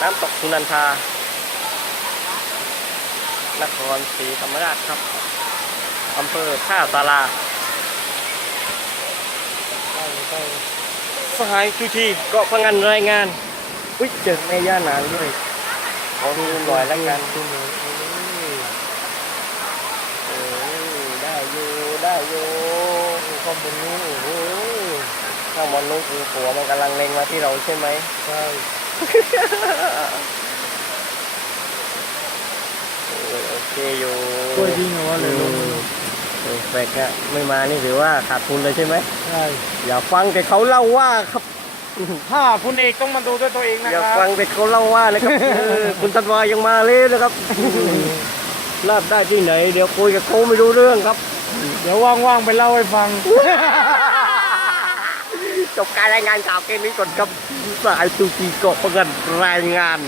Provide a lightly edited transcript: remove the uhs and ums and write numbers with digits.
น้ำตกสุนันทานครศรีธรรมราชครับอำเภอท่าสาราสหายทุทีเกาะพะงันรายงานอุ้ยเจอแม่ย่านางด้วยขอดูหน่อยแล้วกันได้อยู่ข้างบนนี้โอ้โหข้างบนนู้นคือหัวมันกำลังเล็งมาที่เราใช่ไหมใช่ โอเคอยู่ช่วยจริงเหรอวะเลยลงแฟกอะไม่มานี่ถือว่าขาดทุนเลยใช่ไหมใช่อย่าฟังแต่เขาเล่าว่าครับถ้าคุณเอกต้องมาดูด้วยตัวเองนะคอย่ารับฟังแต่เขาเล่าว่านะครับคุณธันวายังมาเลยนะครับลาดได้ที่ไหนเดี๋ยวคุยกับเขาไม่รู้เรื่องครับเดี๋ยวว่างๆไปเล่าให้ฟังจบการรายงานข่าวเกมนี้ก่อนครับสายตูกีเกาะพะงันรายงาน